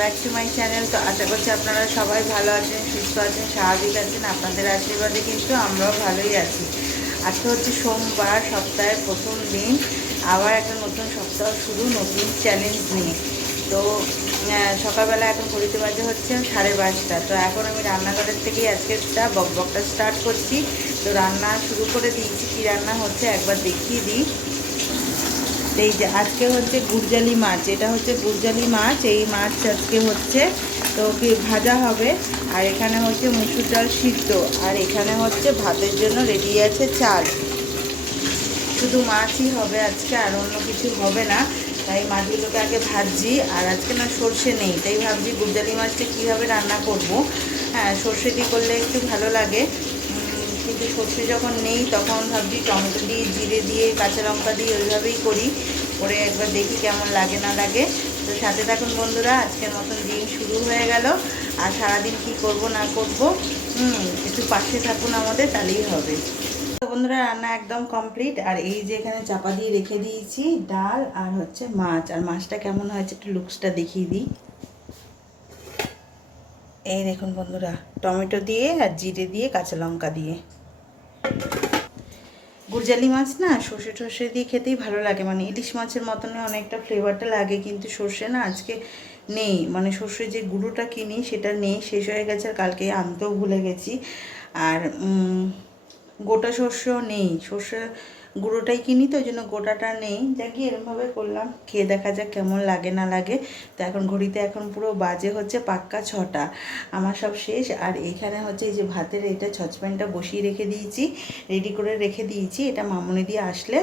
Back to my channel তো আশা করছি আপনারা সবাই ভালো আছেন, সুস্থ আছেন, স্বাভাবিক আছেন। আপনাদের আশীর্বাদে কিন্তু আমরাও ভালোই আছি। আজকে হচ্ছে সোমবার, সপ্তাহের প্রথম দিন। আবার একটা নতুন সপ্তাহ শুরু, নতুন চ্যালেঞ্জ নিয়ে। তো সকালবেলা এখন ঘড়িতে বাজে হচ্ছে সাড়ে পাঁচটা। তো এখন আমি রান্নাঘরের থেকেই আজকেরটা বক বকটা স্টার্ট করছি। তো রান্না শুরু করে দিয়েছি। কী রান্না হচ্ছে একবার দেখিয়ে দিই। এই যে আজকে হচ্ছে গুরজালি মাছ, এটা হচ্ছে গুরজালি মাছ, এই মাছ আজকে হচ্ছে তো কি ভাজা হবে, আর এখানে হচ্ছে মুসুর ডাল সিদ্ধ, আর এখানে হচ্ছে ভাতের জন্য রেডি আছে চাল। শুধু মাছই হবে আজকে, আর অন্য কিছু হবে না, তাই মাছগুলোকে আগে ভাজছি, আর আজকে না সর্ষে নেই, তাই ভাবছি গুরজালি মাছটা কীভাবে রান্না করব। হ্যাঁ সর্ষে দিয়ে করলে একটু ভালো লাগে। কিন্তু সর্ষে যখন নেই, তখন ভাবছি টমেটো দিয়ে, জিরে দিয়ে, কাঁচা লঙ্কা দিয়ে ওইভাবেই করি। করে একবার দেখি কেমন লাগে, না লাগে। তো সাথে থাকুন বন্ধুরা, আজকের মতন দিন শুরু হয়ে গেল। আর সারাদিন কি করব, না করব, হুম, একটু পাশে থাকুন আমাদের, তাহলেই হবে। তো বন্ধুরা, রান্না একদম কমপ্লিট। আর এই যে এখানে চাপা দিয়ে রেখে দিয়েছি, ডাল আর হচ্ছে মাছ। আর মাছটা কেমন হয়েছে একটু লুকসটা দেখিয়ে দিই। এই দেখুন বন্ধুরা, টমেটো দিয়ে আর জিরে দিয়ে, কাঁচা লঙ্কা দিয়ে। গুরজালি মাছ না, সর্ষে টর্ষে দিয়ে খেতেই ভালো লাগে। মানে ইলিশ মাছের মতনে অনেকটা ফ্লেভারটা লাগে, কিন্তু সর্ষে না আজকে নেই। মানে সর্ষে যে গুঁড়োটা কিনি সেটা নেই, শেষ হয়ে গেছে আর কালকে আনতেও ভুলে গেছি। আর গোটা শস্যও নেই। সর্ষে গুঁড়োটাই কিনি, তো ওই জন্য গোটাটা নেই। যা কি এরমভাবে করলাম। খেয়ে দেখা যাক কেমন লাগে, না লাগে। তো এখন ঘড়িতে এখন পুরো বাজে হচ্ছে পাক্কা ছটা। আমার সব শেষ। আর এখানে হচ্ছে এই যে ভাতের এটা ছচপ্যানটা বসিয়ে রেখে দিয়েছি রেডি করে রেখে দিয়েছি। এটা মামুনি দিয়ে আসলে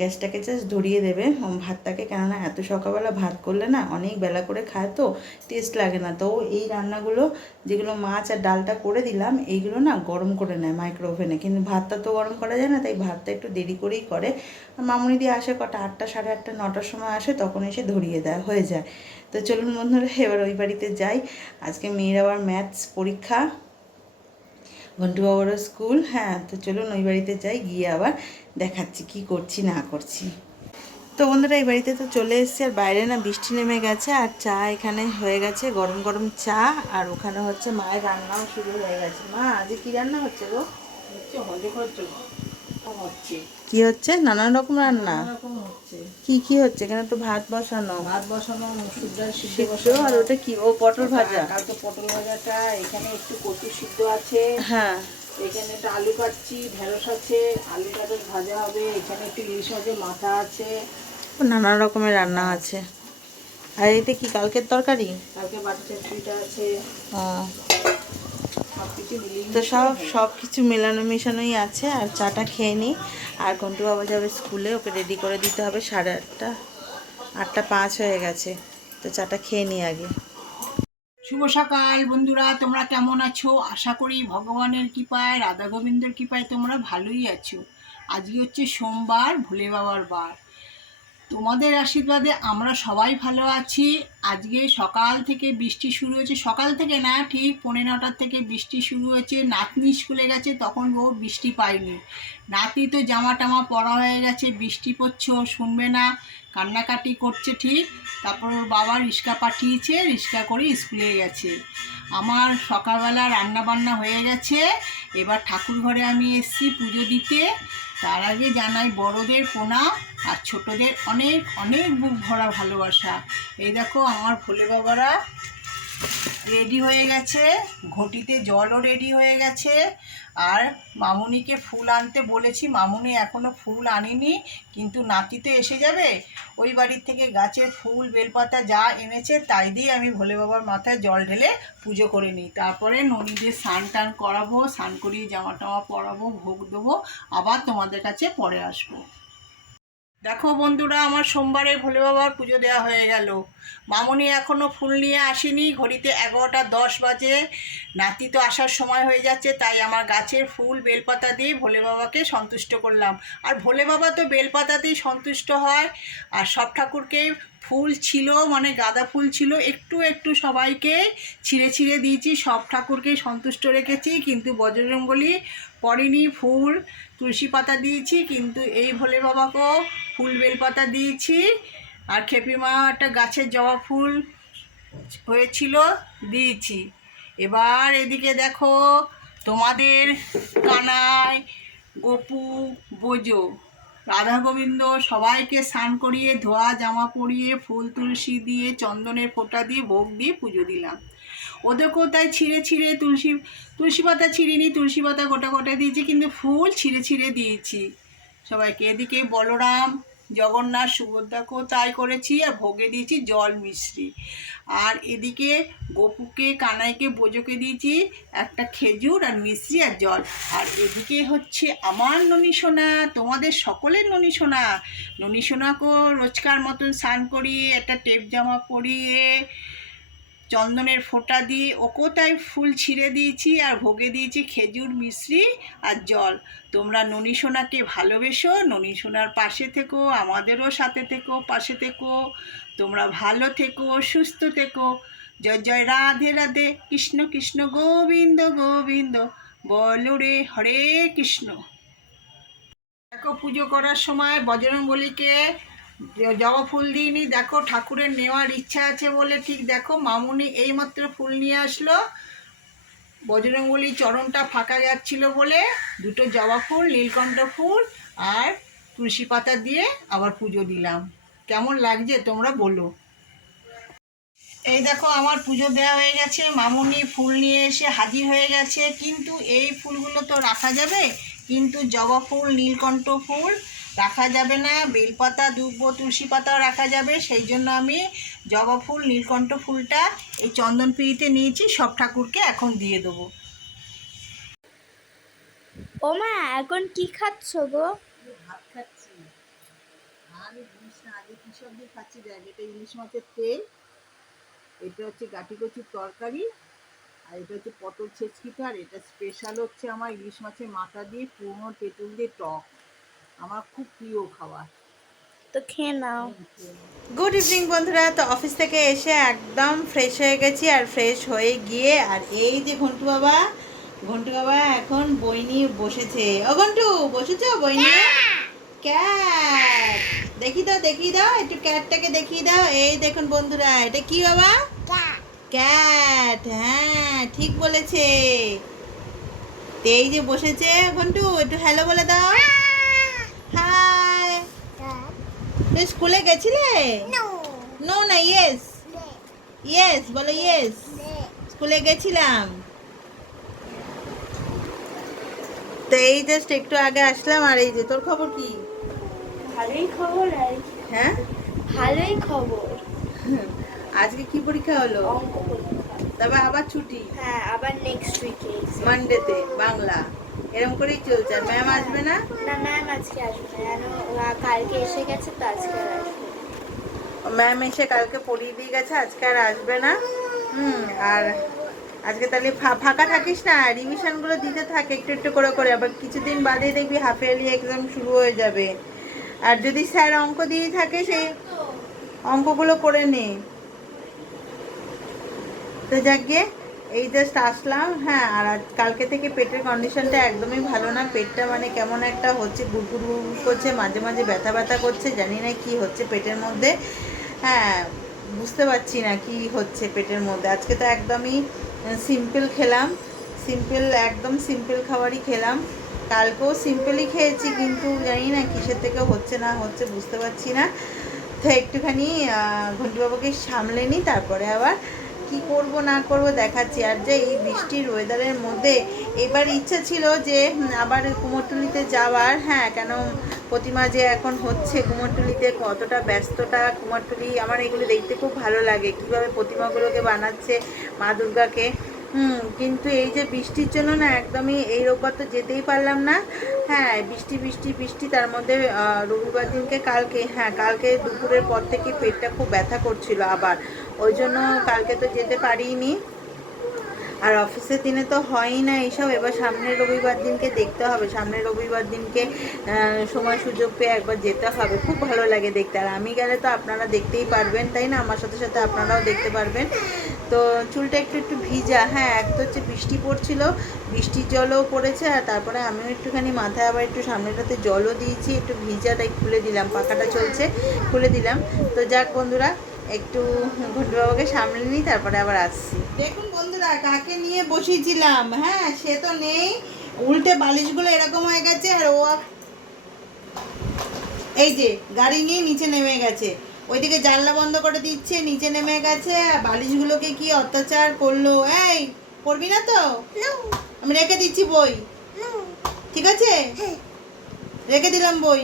গ্যাসটাকে জাস্ট ধরিয়ে দেবে। ভাতটাকে কেননা এত সকালবেলা ভাত করলে না অনেক বেলা করে খায় তো টেস্ট লাগে না। তো এই রান্নাগুলো, যেগুলো মাছ আর ডালটা করে দিলাম, এইগুলো না গরম করে নেয় মাইক্রো ওভেনে কিন্তু ভাতটা তো গরম করা যায় না, তাই ভাতটা একটু দেরি করেই করে। মামুনি দিয়ে আসে কটা আটটা, সাড়ে আটটা, নটার সময় আসে, তখন এসে ধরিয়ে দেয় হয়ে যায়। তো চলুন বন্ধুরা, এবার ওই বাড়িতে যাই। আজকে মেয়ের আবার ম্যাথস পরীক্ষা। ঘন্টু বাবারও স্কুল হ্যাঁ তো চলুন ওই বাড়িতে যাই, গিয়ে আবার দেখাচ্ছি কি করছি, না করছি। তো বন্ধুরা, এই বাড়িতে তো চলে এসেছি, আর বাইরে না বৃষ্টি নেমে গেছে, আর চা এখানে হয়ে গেছে, গরম গরম চা, আর ওখানে হচ্ছে মায়ের রান্নাও শুরু হয়ে গেছে। মা, আজকে কি রান্না হচ্ছে গো? হচ্ছে করছ হচ্ছে কি হচ্ছে? নানান রকম রান্না? হচ্ছে। কি কি হচ্ছে? এখানে তো ভাত বসানো। ভাত বসানো মুসুর ডাল সিদ্ধ বসানো। আর ওটা কি? ও পটল ভাজা? কালকে পটল ভাজাটা এখানে একটু কচু সিদ্ধ আছে। হ্যাঁ। এখানে একটা আলু কাটছি ঢেঁড়স আছে আলু কাটস ভাজা হবে। এখানে একটু ইলিশ মাছের মাথা আছে। ও নানান রকমের রান্না আছে। আর এতে কি কালকের তরকারি? কালকে বাটি চচ্চড়িটা আছে। মিলিয়ে তো সব সব কিছু মেলানো মেশানোই আছে, আর চাটা খেয়ে নিই। আর কন্টু বাবা যাবে স্কুলে, ওকে রেডি করে দিতে হবে, সাড়ে আটটা আটটা পাঁচ হয়ে গেছে। তো চাটা খেয়ে নিই আগে। শুভ সকাল বন্ধুরা, তোমরা কেমন আছো? আশা করি ভগবানের কৃপায়, রাধা গোবিন্দর কৃপায় তোমরা ভালোই আছো। আজকে হচ্ছে সোমবার, ভোলে বাবার বার। তোমাদের আশীর্বাদে আমরা সবাই ভালো আছি। আজকে সকাল থেকে বৃষ্টি শুরু হয়েছে। সকাল থেকে না, ঠিক পৌনে নটার থেকে বৃষ্টি শুরু হয়েছে। নাতনি স্কুলে গেছে, তখন ও বৃষ্টি পায়নি। নাতি তো জামা টামা পরা হয়ে গেছে, বৃষ্টি পড়ছে, ও শুনবে না, কান্নাকাটি করছে, ঠিক। তারপর ওর বাবা রিক্সা পাঠিয়েছে, রিক্সা করে স্কুলে গেছে। আমার সকালবেলা রান্না বান্না হয়ে গেছে। এবার ঠাকুর ঘরে আমি এসেছি পুজো দিতে। তার আগে জানাই বড়দের প্রণাম আর ছোটদের অনেক অনেক বুক ভরা ভালোবাসা। এই দেখো আমার ভোলে বাবারা রেডি হয়ে গেছে। ঘটিতে জলও রেডি হয়ে গেছে। আর মামুনিকে ফুল আনতে বলেছি, মামুনি এখনও ফুল আনেনি, কিন্তু নাতি তো এসে যাবে। ওই বাড়ির থেকে গাছের ফুল, বেলপাতা যা এনেছে, তাই দিয়ে আমি ভোলে বাবার মাথায় জল ঢেলে পুজো করে নিই। তারপরে নদীদের স্নান টান করাবো, স্নান করিয়ে জামা টামা পরাবো, ভোগ দেবো, আবার তোমাদের কাছে পরে আসব। দেখো বন্ধুরা, আমার সোমবারে ভোলে বাবার পুজো দেওয়া হয়ে গেল। মামনি এখনও ফুল নিয়ে আসেনি, ঘড়িতে এগারোটা দশ বাজে। নাতি তো আসার সময় হয়ে যাচ্ছে, তাই আমার গাছের ফুল বেলপাতা দিয়ে ভোলে বাবাকে সন্তুষ্ট করলাম। আর ভোলে বাবা তো বেলপাতাতেই সন্তুষ্ট হয়, আর সব ঠাকুরকেই ফুল ছিল মানে গাঁদা ফুল ছিল, একটু একটু সবাইকে ছিঁড়ে ছিঁড়ে দিয়েছি, সব ঠাকুরকেই সন্তুষ্ট রেখেছি, কিন্তু বজরঙ্গলি পড়েনি ফুল, তুলসী পাতা দিয়েছি, কিন্তু এই ভোলে বাবাকেও ফুল বেলপাতা দিয়েছি, আর খেপি মা একটা গাছের জবা ফুল হয়েছিল, দিয়েছি। এবার এদিকে দেখো তোমাদের কানায় গপু বোজো রাধা গোবিন্দ সবাইকে স্নান করিয়ে, ধোয়া, জামা পরিয়ে, ফুল তুলসী দিয়ে, চন্দনের ফোঁটা দিয়ে, ভোগ দিয়ে পুজো দিলাম। ওদের কোথায় ছিঁড়ে ছিঁড়ে তুলসী তুলসী পাতা ছিঁড়িনি, তুলসী পাতা গোটা গোটা দিয়েছি, কিন্তু ফুল ছিঁড়ে ছিঁড়ে দিয়েছি। সবাইকে এদিকে বলরাম জগন্নাথ সুভদ্রাকেও তাই করেছি আর ভোগে দিয়েছি জল মিশ্রি আর এদিকে গোপুকে, কানাইকে বোজোকে দিয়েছি একটা খেজুর আর মিশ্রি আর জল। আর এদিকে হচ্ছে আমার ননী সোনা, তোমাদের সকলের ননী সোনা। ননী সোনাকেও রোজকার মতন স্নান করিয়ে, একটা টেপ জামা পরিয়ে চন্দনের ফোঁটা দিয়ে ওকেও তাই ফুল ছিঁড়ে দিয়েছি আর ভোগে দিয়েছি খেজুর, মিশ্রি আর জল। তোমরা ননী সোনাকে ভালোবেসো, ননী সোনার পাশে থেকো, আমাদেরও সাথে থেকো, পাশে থেকো। তোমরা ভালো থেকো, সুস্থ থেকো। জয় জয়, রাধে রাধে, কৃষ্ণ কৃষ্ণ, গোবিন্দ গোবিন্দ। বলো রে হরে কৃষ্ণ। দেখো পুজো করার সময় বজরংবলীকে জ- জবা ফুল দিইনি, দেখো ঠাকুরের নেওয়ার ইচ্ছা আছে বলে ঠিক দেখো মামুনি এইমাত্র ফুল নিয়ে আসলো। বজরংবলী চরণটা ফাঁকা যাচ্ছিল বলে দুটো জবা ফুল, নীলকণ্ঠ ফুল আর তুলসী পাতা দিয়ে আবার পুজো দিলাম। কেমন লাগছে তোমরা বলো। এই দেখো আমার পুজো দেওয়া হয়ে গেছে, মামুনি ফুল নিয়ে এসে হাজির হয়ে গেছে। কিন্তু এই ফুলগুলো তো রাখা যাবে, কিন্তু জবা ফুল, নীলকণ্ঠ ফুল রাখা যাবে না বেলপাতা দুব্ব তুলসী পাতাও রাখা যাবে। সেই জন্য আমি জবা ফুল নীলকণ্ঠ ফুলটা এই চন্দন পিড়িতে নিয়েছি সব ঠাকুরকে এখন দিয়ে দেবো। ও মা এখন কি খাচ্ছ গো? ভাত খাচ্ছি। আর ইলিশ না আগে কী সব দিয়ে খাচ্ছি দেখ এটা ইলিশ মাছের তেল এটা হচ্ছে গাটি কচুর তরকারি আর এটা হচ্ছে পটল ছেচকিটা আর এটা স্পেশাল হচ্ছে আমার ইলিশ মাছের মাথা দিয়ে পুরনো তেঁতুল দিয়ে টক। আমার খুব প্রিয় খাবার। তো খেয়ে নাও। গুড ইভিনিং বন্ধুরা। তো অফিস থেকে এসে একদম ফ্রেশ হয়ে গেছি আর ফ্রেশ হয়ে গিয়ে আর এই যে ঘন্টু বাবা ঘন্টু বাবা এখন বই নিয়ে বসেছে। ও ঘন্টু বসেছ বই নিয়ে? ক্যাট দেখি দাও দেখি দাও একটু ক্যাটটাকে দেখিয়ে দাও। এই দেখুন বন্ধুরা এটা কি বাবা? ক্যাট হ্যাঁ ঠিক বলেছে। এই যে বসেছে। ঘন্টু একটু হ্যালো বলে দাও। তুমি স্কুলে গেছিলে? নো না ইয়েস ইয়েস বলো ইয়েস স্কুলে গেছিলাম। তো এই জাস্ট একটু আগে আসলাম আর এই যে তোর খবর কি? ভালোই খবর হ্যাঁ? ভালোই খবর। আজকে কি পরীক্ষা হলো? অঙ্ক পরীক্ষা। তবে আবার ছুটি। হ্যাঁ আবার নেক্সট উইকে মানডেতে বাংলা। এরকম করেই চলছে। আর ম্যাম আসবে না? না ম্যাম আজকে আসবে না। ওরা কালকে এসে গেছে তো আজকে আর আসবে ম্যাম এসে কালকে পড়িয়ে দিয়ে গেছে আজকে আর আসবে না। হুম আর আজকে তাহলে ফাঁকা থাকিস না? রিভিশনগুলো দিতে থাক একটু একটু করে করে। আবার কিছুদিন বাদে দেখবি হাফ ইয়ারলি এক্সাম শুরু হয়ে যাবে। আর যদি স্যার অঙ্ক দিয়ে থাকে সেই অঙ্কগুলো করে নে। তো যাক গিয়ে এই জাস্ট আসলাম হ্যাঁ আর কালকে থেকে পেটের কন্ডিশনটা একদমই ভালো না। পেটটা মানে কেমন একটা হচ্ছে গুড়গুড় গুড়গুড় করছে, মাঝে মাঝে ব্যথা ব্যথা করছে, জানি না কি হচ্ছে পেটের মধ্যে। হ্যাঁ বুঝতে পারছি না কি হচ্ছে পেটের মধ্যে। আজকে তো একদমই সিম্পল খেলাম সিম্পল একদম সিম্পল খাবারই খেলাম। কালকেও সিম্পলই খেয়েছি, কিন্তু জানি না কিসের থেকে হচ্ছে না হচ্ছে, বুঝতে পারছি না। তো একটুখানি ঘন্টুবাবুকে সামলে নিই, তারপরে আবার কি করব, না করব দেখাচ্ছি। আর যে এই বৃষ্টির ওয়েদারের মধ্যে এবার ইচ্ছা ছিল যে আবার কুমোরটুলিতে যাওয়ার। হ্যাঁ কেন প্রতিমা যে এখন হচ্ছে কুমোরটুলিতে কতটা ব্যস্ততা। কুমোরটুলি আমার এগুলো দেখতে খুব ভালো লাগে। কীভাবে প্রতিমাগুলোকে বানাচ্ছে মা দুর্গাকে। হুম, কিন্তু এই যে বৃষ্টির জন্য না একদমই এই রোববার তো যেতেই পারলাম না। হ্যাঁ বৃষ্টি বৃষ্টি বৃষ্টি, তার মধ্যে রবিবার দিনকে কালকে হ্যাঁ কালকে দুপুরের পর থেকে পেটটা খুব ব্যথা করছিল আবার। ওই জন্য কালকে তো যেতে পারিনি। আর অফিসের দিনে তো হয়ই না এইসব। এবার সামনের রবিবার দিনকে দেখতে হবে। সামনের রবিবার দিনকে সময় সুযোগ পেয়ে একবার যেতে হবে। খুব ভালো লাগে দেখতে। আর আমি গেলে তো আপনারা দেখতেই পারবেন, তাই না? আমার সাথে সাথে আপনারাও দেখতে পারবেন। তো চুলটা একটু একটু ভিজা। হ্যাঁ এক তো হচ্ছে বৃষ্টি পড়ছিল, বৃষ্টির জলও পড়েছে, আর তারপরে আমিও একটুখানি মাথায় আবার একটু সামনেটাতে জলও দিয়েছি। একটু ভিজা তাই খুলে দিলাম, পাখাটা চলছে, খুলে দিলাম। তো যাক বন্ধুরা একটু ঘন্টুবাবুকে সামলে নিই তারপরে আবার আসছি। দেখুন বন্ধুরা কাকে নিয়ে বসিয়েছিলাম হ্যাঁ সে তো নেই। উল্টে বালিশগুলো এরকম হয়ে গেছে আর ও এই যে গাড়ি নিয়ে নিচে নেমে গেছে। ওইদিকে জানলা বন্ধ করে দিচ্ছে নিচে নেমে গেছে আর বালিশগুলোকে কি অত্যাচার করল? এই পড়বি না তো? আমি রেখে দিচ্ছি বই। ঠিক আছে? রেখে দিলাম বই।